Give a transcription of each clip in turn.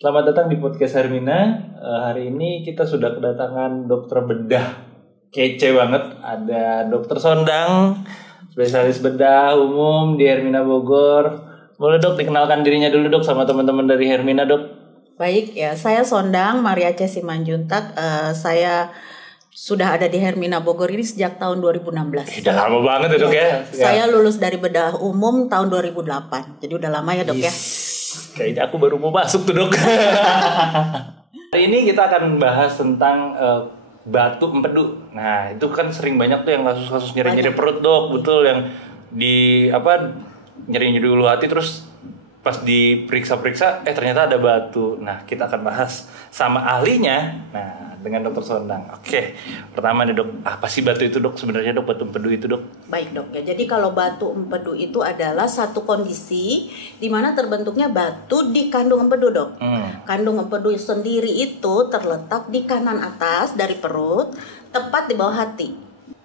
Selamat datang di podcast Hermina. Hari ini kita sudah kedatangan dokter bedah kece banget. Ada dokter Sondang, spesialis bedah umum di Hermina Bogor. Boleh dok dikenalkan dirinya dulu dok sama teman-teman dari Hermina dok. Baik ya, saya Sondang Maria C. Simanjuntak. Saya sudah ada di Hermina Bogor ini sejak tahun 2016. Udah lama banget ya dok ya. Saya lulus dari bedah umum tahun 2008. Jadi udah lama ya dok ya. Kayaknya aku baru mau masuk tuh dok. Hari ini kita akan bahas tentang batu empedu. Nah itu kan sering banyak tuh yang kasus-kasus nyeri-nyeri perut dok, betul yang di nyeri-nyeri ulu hati terus pas diperiksa-periksa ternyata ada batu. Nah kita akan bahas sama ahlinya. Nah dengan dokter Sondang. Oke, pertama nih dok, apa sih batu itu dok sebenarnya dok, batu empedu itu dok? Baik dok ya, jadi kalau batu empedu itu adalah satu kondisi di mana terbentuknya batu di kandung empedu dok. Kandung empedu sendiri itu terletak di kanan atas dari perut, tepat di bawah hati.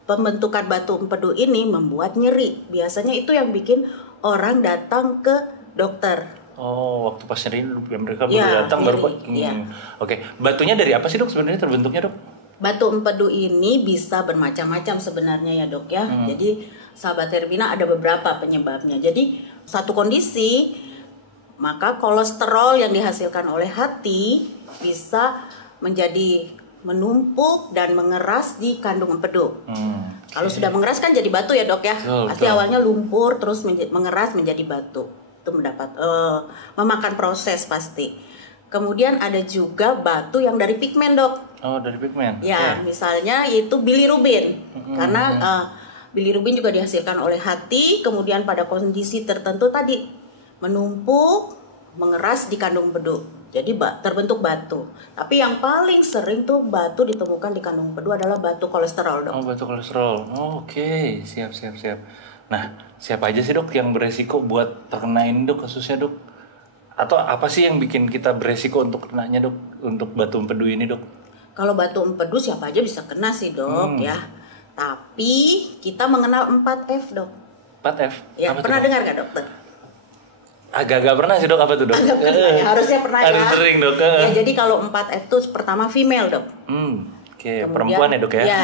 Pembentukan batu empedu ini membuat nyeri. Biasanya itu yang bikin orang datang ke dokter. Oh, waktu pas nyeri mereka baru datang baru. Oke, batunya dari apa sih dok sebenarnya terbentuknya dok? Batu empedu ini bisa bermacam-macam sebenarnya ya dok ya. Jadi sahabat Hermina ada beberapa penyebabnya. Jadi satu kondisi maka kolesterol yang dihasilkan oleh hati bisa menjadi menumpuk dan mengeras di kandung empedu. Kalau sudah mengeras kan jadi batu ya dok ya. Pasti awalnya lumpur terus mengeras menjadi batu. Itu memakan proses pasti. Kemudian ada juga batu yang dari pigmen dok. Oh dari pigmen. Ya misalnya itu bilirubin. Karena bilirubin juga dihasilkan oleh hati. Kemudian pada kondisi tertentu tadi menumpuk, mengeras di kandung empedu. Jadi terbentuk batu. Tapi yang paling sering tuh batu ditemukan di kandung empedu adalah batu kolesterol dok. Oh batu kolesterol. Oke. Siap. Nah, siapa aja sih dok yang beresiko buat terkena ini dok kasusnya dok? Atau apa sih yang bikin kita beresiko untuk kenanya dok? Untuk batu empedu ini dok? Kalau batu empedu siapa aja bisa kena sih dok ya. Tapi kita mengenal 4F dok. 4F? Ya, pernah dengar gak dokter? Agak-agak pernah sih dok, apa tuh dok? Harusnya pernah ya. Harus sering dok. Ya jadi kalau 4F itu pertama female dok. Oke, perempuan ya dok ya? Ya,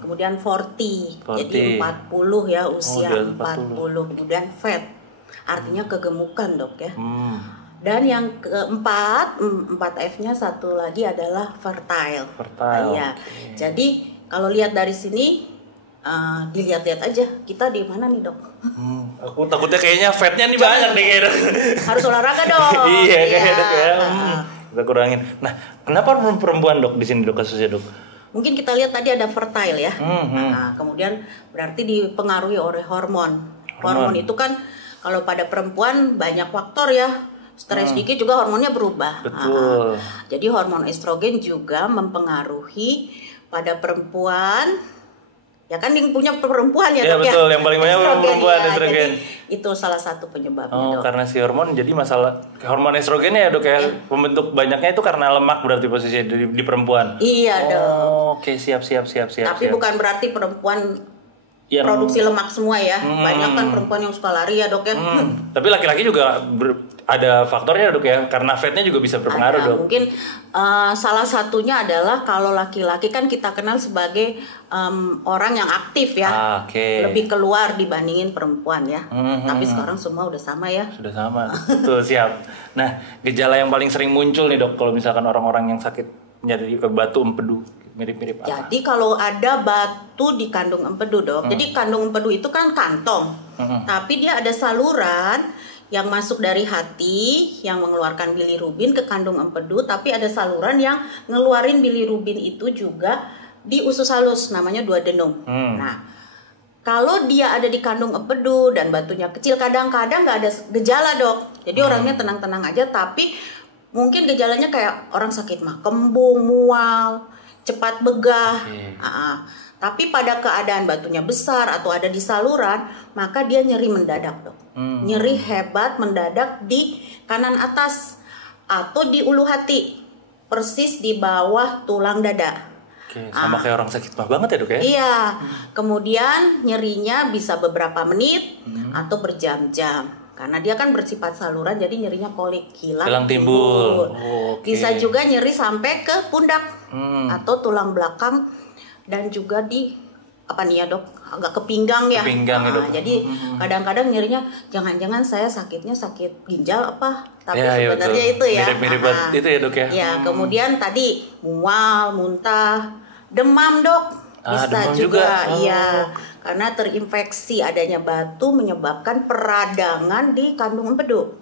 kemudian 40, jadi 40 ya, usia 40. Kemudian fat, artinya kegemukan dok ya. Dan yang keempat, 4F-nya satu lagi adalah fertile. Ya. Jadi kalau lihat dari sini, dilihat-lihat aja kita di mana nih dok. Aku takutnya kayaknya fatnya nih banyak nih kayaknya. Harus olahraga dok. Iya kayaknya dok ya. Kita kurangin. Nah, kenapa perempuan dok di sini dok kasusnya dok? Mungkin kita lihat tadi ada fertile ya. Nah, kemudian berarti dipengaruhi oleh hormon. Hormon itu kan kalau pada perempuan banyak faktor ya. Stres dikit juga hormonnya berubah. Betul. Jadi hormon estrogen juga mempengaruhi pada perempuan. Ya kan yang punya perempuan ya dok ya. Betul, yang paling banyak perempuan ya. estrogen. Jadi itu salah satu penyebabnya dok. Karena si hormon jadi masalah hormon estrogennya ya dok ya. Pembentuk banyaknya itu karena lemak berarti posisinya di perempuan. Iya dok. Oke, siap. Tapi bukan berarti perempuan produksi lemak semua ya. Banyak kan perempuan yang suka lari ya dok ya. Tapi laki-laki juga ada faktornya dok ya, karena fatnya juga bisa berpengaruh dok. Mungkin salah satunya adalah kalau laki-laki kan kita kenal sebagai orang yang aktif ya. Lebih keluar dibandingin perempuan ya. Tapi sekarang semua udah sama ya. Sudah sama. Betul, siap. Nah, gejala yang paling sering muncul nih dok kalau misalkan orang-orang yang sakit nyeri batu empedu mirip-mirip apa? Jadi kalau ada batu di kandung empedu dok. Jadi kandung empedu itu kan kantong. Tapi dia ada saluran yang masuk dari hati yang mengeluarkan bilirubin ke kandung empedu, tapi ada saluran yang ngeluarin bilirubin itu juga di usus halus namanya duodenum. Nah, kalau dia ada di kandung empedu dan batunya kecil, kadang-kadang nggak ada gejala dok. Jadi orangnya tenang-tenang aja, tapi mungkin gejalanya kayak orang sakit mah kembung, mual, cepat begah. Tapi pada keadaan batunya besar atau ada di saluran, maka dia nyeri mendadak dok. Nyeri hebat mendadak di kanan atas atau di ulu hati, persis di bawah tulang dada. Sama kayak orang sakit mah banget ya dok ya? Iya, kemudian nyerinya bisa beberapa menit atau berjam-jam. karena dia kan bersifat saluran, jadi nyerinya kolik, hilang timbul. Bisa juga nyeri sampai ke pundak atau tulang belakang dan juga di apa nih ya dok, agak ke pinggang ya. Jadi kadang-kadang nyerinya jangan-jangan saya sakitnya sakit ginjal apa, tapi sebenarnya itu ya mirip-mirip itu ya dok ya. Ya kemudian tadi mual, muntah, demam dok, bisa juga. Iya, karena terinfeksi, adanya batu menyebabkan peradangan di kandung empedu.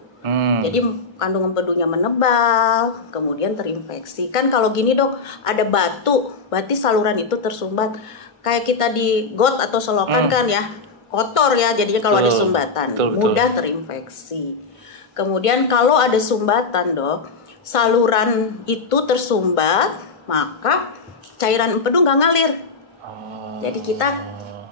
Jadi kandung empedunya menebal, kemudian terinfeksi. Kan kalau gini dok, ada batu, berarti saluran itu tersumbat. Kayak kita di got atau selokan kan ya, kotor ya, jadinya kalau ada sumbatan mudah terinfeksi. Kemudian kalau ada sumbatan dok, saluran itu tersumbat, maka cairan empedu nggak ngalir. Jadi kita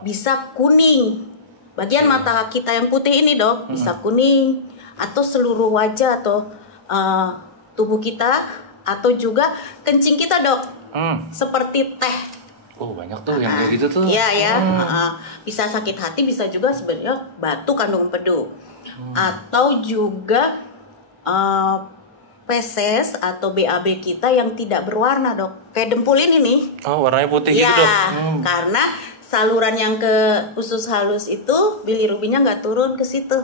bisa kuning, bagian mata kita yang putih ini dok, bisa kuning, atau seluruh wajah atau tubuh kita, atau juga kencing kita dok, seperti teh. Oh banyak tuh yang kayak gitu tuh. Iya ya, bisa sakit hati, bisa juga sebenarnya batu kandung empedu, atau juga feses atau BAB kita yang tidak berwarna dok, kayak dempul ini nih. Oh warnanya putih gitu dok. Karena saluran yang ke usus halus itu bilirubinnya nggak turun ke situ,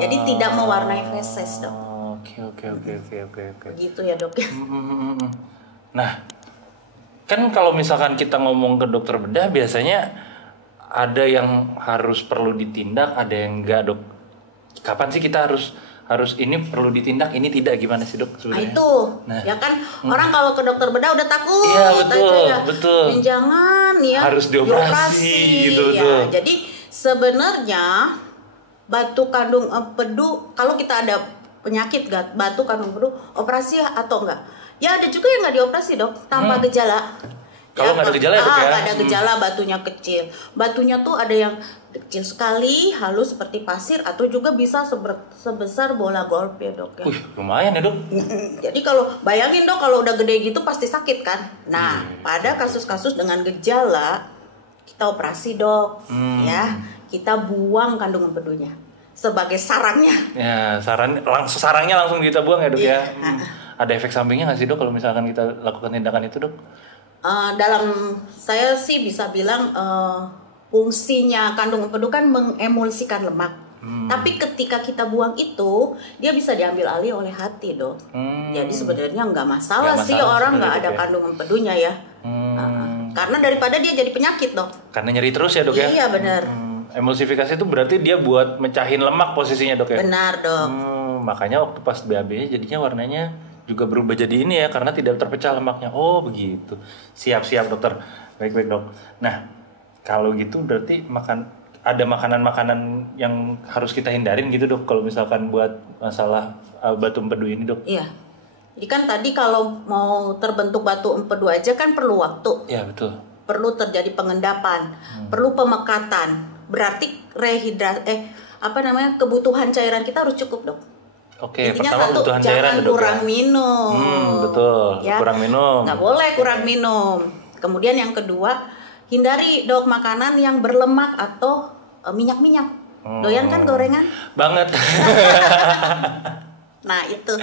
jadi tidak mewarnai feses dok. Oke. Gitu ya dok. Nah, kan kalau misalkan kita ngomong ke dokter bedah biasanya ada yang harus perlu ditindak, ada yang enggak dok. Kapan sih kita harus ini perlu ditindak, ini tidak, gimana sih dok sebenarnya? Ya kan orang kalau ke dokter bedah udah takut. Iya betul. Jangan ya. Harus dioperasi gitu. Ya, jadi sebenarnya batu kandung empedu, kalau kita ada penyakit batu kandung empedu, operasi atau enggak? Ya ada juga yang nggak dioperasi dok, tanpa gejala. Kalau nggak ada gejala ya dok ya? Nggak ada gejala, batunya kecil. Batunya tuh ada yang kecil sekali, halus seperti pasir, atau juga bisa sebesar bola golf ya dok ya. Lumayan ya dok. Jadi kalau bayangin dok, kalau udah gede gitu pasti sakit kan. Nah pada kasus-kasus dengan gejala kita operasi dok, ya kita buang kandung empedunya sebagai sarangnya. Ya sarangnya langsung kita buang ya dok ya. Ada efek sampingnya nggak sih dok kalau misalkan kita lakukan tindakan itu dok? Dalam saya sih bisa bilang fungsinya kandung empedu kan mengemulsikan lemak. Tapi ketika kita buang itu, dia bisa diambil alih oleh hati dok. Jadi sebenarnya nggak masalah sih orang nggak ada kandung empedunya ya. Karena daripada dia jadi penyakit dok. Karena nyeri terus ya dok ya? Iya benar. Emulsifikasi itu berarti dia buat mecahin lemak posisinya dok ya? Benar dok. Makanya waktu pas BAB jadinya warnanya juga berubah jadi ini ya, karena tidak terpecah lemaknya. Oh begitu. Siap dokter. Baik dok. Nah kalau gitu berarti ada makanan-makanan yang harus kita hindarin gitu dok, kalau misalkan buat masalah batu empedu ini dok? Iya. Jadi kan tadi kalau mau terbentuk batu empedu aja kan perlu waktu. Iya betul. Perlu terjadi pengendapan, perlu pemekatan. Berarti kebutuhan cairan kita harus cukup dok. Oke, intinya pertama kebutuhan cairan jangan dok, kurang minum. Betul, ya? Kurang minum. Nggak boleh kurang minum. Kemudian yang kedua, hindari dok makanan yang berlemak atau minyak-minyak. Doyan kan gorengan? Banget. Nah itu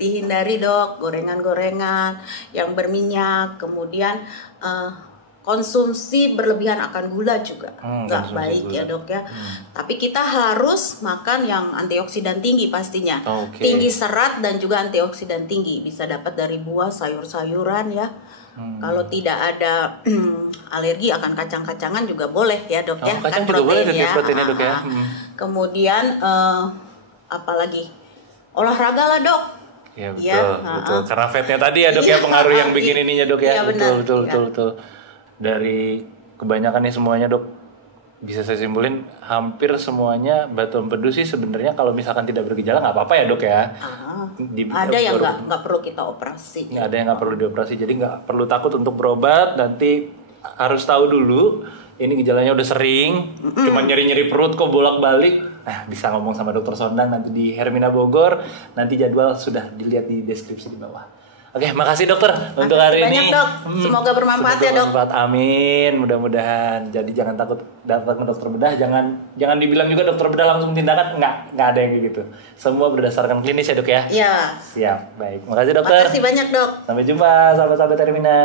dihindari dok, gorengan-gorengan yang berminyak. Kemudian konsumsi berlebihan akan gula juga nggak baik ya dok ya. Tapi kita harus makan yang antioksidan tinggi pastinya. Tinggi serat dan juga antioksidan tinggi. Bisa dapat dari buah, sayur-sayuran ya. Kalau tidak ada alergi akan kacang-kacangan juga boleh ya dok ya. Kacang kan juga boleh ya. Proteinnya dok ya. Kemudian apalagi olahraga lah dok. Ya betul. Karena fatnya tadi ya dok ya, pengaruh yang bikin ininya dok ya. Betul. Dari kebanyakan nih semuanya dok, bisa saya simpulin hampir semuanya batu empedu sih sebenarnya kalau misalkan tidak bergejala nggak apa-apa ya dok ya. Ada yang nggak perlu kita operasi. Ada yang nggak perlu dioperasi, jadi nggak perlu takut untuk berobat. Nanti harus tahu dulu ini gejalanya udah sering, cuma nyeri-nyeri perut kok bolak-balik. Nah bisa ngomong sama dokter Sondang nanti di Hermina Bogor. Nanti jadwal sudah dilihat di deskripsi di bawah. Oke, makasih dokter untuk hari banyak, ini. Dok. Semoga bermanfaat ya, Dok. Bermanfaat, amin. Mudah-mudahan. Jadi jangan takut datang ke dokter bedah. Jangan dibilang juga dokter bedah langsung tindakan. Nggak ada yang kayak gitu. Semua berdasarkan klinis ya dok ya. Iya. Siap, baik. Makasih dokter. Makasih banyak dok. Sampai jumpa sahabat-sahabat Hermina.